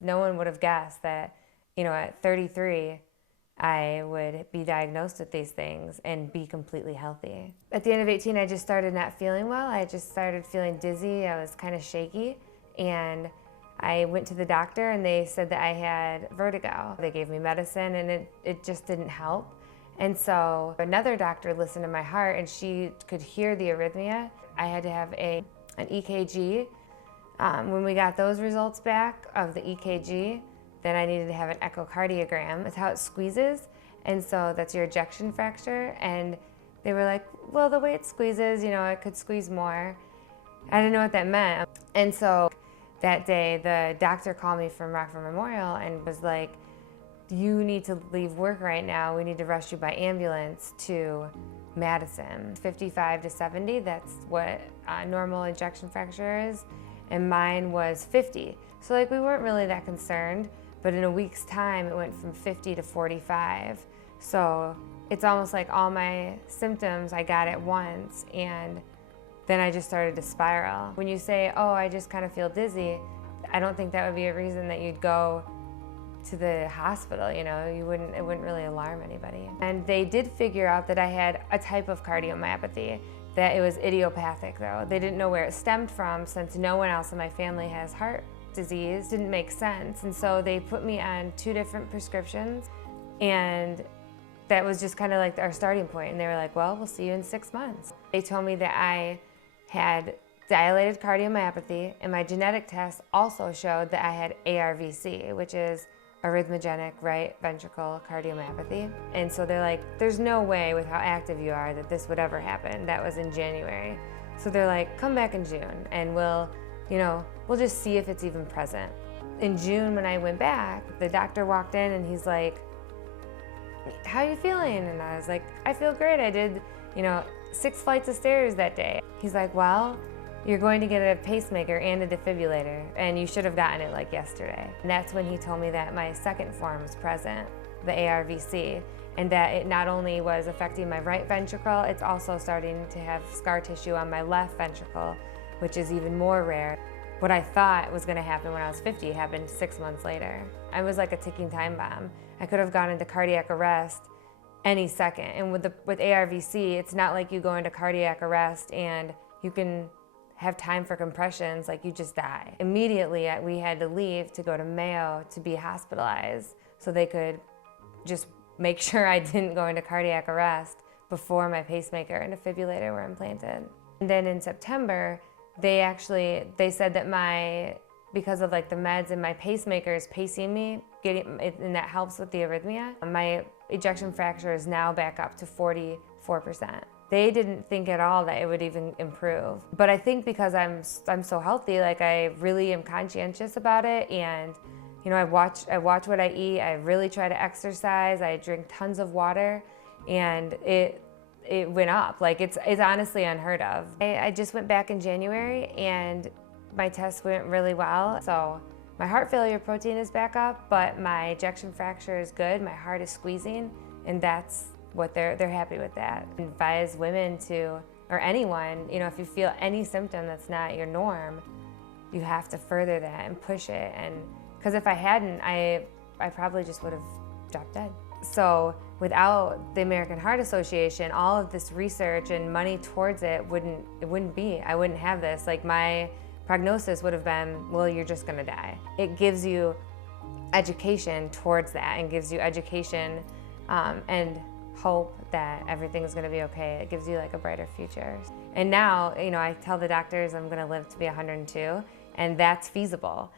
No one would have guessed that, at 33, I would be diagnosed with these things and be completely healthy. At the end of 18, I just started not feeling well. I just started feeling dizzy. I was kind of shaky. And I went to the doctor and they said that I had vertigo. They gave me medicine and it just didn't help. And so another doctor listened to my heart and she could hear the arrhythmia. I had to have an EKG. When we got those results back of the EKG, then I needed to have an echocardiogram. It's how it squeezes, and so that's your ejection fracture. And they were like, well, the way it squeezes, it could squeeze more. I didn't know what that meant. And so that day, the doctor called me from Rockford Memorial and was like, you need to leave work right now. We need to rush you by ambulance to Madison. 55 to 70, that's what a normal ejection fracture is. And mine was 50. So we weren't really that concerned, but in a week's time, it went from 50 to 45. So it's almost like all my symptoms I got at once, and then I just started to spiral. When you say, oh, I just kind of feel dizzy, I don't think that would be a reason that you'd go to the hospital, it wouldn't really alarm anybody. And they did figure out that I had a type of cardiomyopathy, that it was idiopathic though. They didn't know where it stemmed from since no one else in my family has heart disease. Didn't make sense. And so they put me on 2 different prescriptions, and that was just kind of like our starting point. And they were like, well, we'll see you in 6 months. They told me that I had dilated cardiomyopathy, and my genetic test also showed that I had ARVC, which is arrhythmogenic right ventricle cardiomyopathy. And so they're like, there's no way with how active you are that this would ever happen. That was in January. So they're like, come back in June and we'll just see if it's even present. In June when I went back, the doctor walked in and he's like, how are you feeling? And I was like, I feel great. I did, 6 flights of stairs that day. He's like, well, you're going to get a pacemaker and a defibrillator, and you should have gotten it yesterday. And that's when he told me that my second form was present, the ARVC, and that it not only was affecting my right ventricle, it's also starting to have scar tissue on my left ventricle, which is even more rare. What I thought was gonna happen when I was 50 happened 6 months later. I was like a ticking time bomb. I could have gone into cardiac arrest any second. And with ARVC, it's not like you go into cardiac arrest and you can have time for compressions, you just die. Immediately, we had to leave to go to Mayo to be hospitalized so they could just make sure I didn't go into cardiac arrest before my pacemaker and defibrillator were implanted. And then in September, they said that because of the meds and my pacemakers pacing me, and that helps with the arrhythmia, my ejection fracture is now back up to 44%. They didn't think at all that it would even improve. But I think because I'm so healthy, I really am conscientious about it, and I watch what I eat. I really try to exercise. I drink tons of water, and it went up. It's honestly unheard of. I just went back in January and my test went really well. So my heart failure protein is back up, but my ejection fracture is good. My heart is squeezing, and that's what they're happy with that. I advise women or anyone, if you feel any symptom that's not your norm, you have to further that and push it. And because if I hadn't, I probably just would have dropped dead. So without the American Heart Association, all of this research and money towards it wouldn't be. I wouldn't have this. My prognosis would have been, well, you're just gonna die. It gives you education towards that and gives you education and hope that everything's gonna be okay. It gives you a brighter future. And now, I tell the doctors I'm gonna live to be 102, and that's feasible.